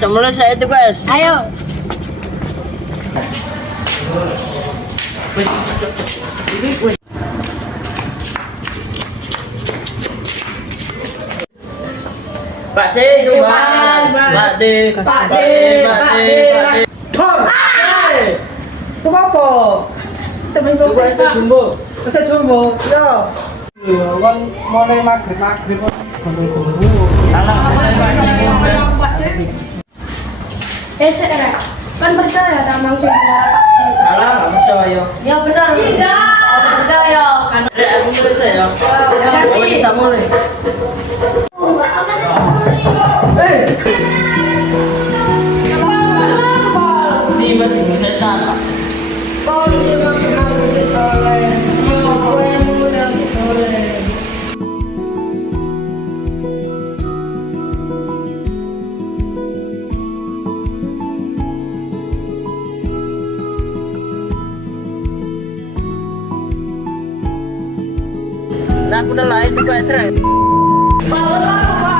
Ajak mulai saya itu guys. Ayo. Pak D, itu mas. Pak D, Pak D. Thor. Itu apa? Temen Coba gue saya jumbo. Saya jumbo. Ya. Kan mulai maghrib gondol-gondol. saya kan percaya sama sih. Salah, nggak percaya. Ya benar. Tidak. Percaya kan. Aku mulai saya. Kamu kita mulai. Tiba-tiba saya tanya. Kau sudah pernah ditolong. Gue muda ditolong. Nah, aku udah lain juga Esra. Kau sama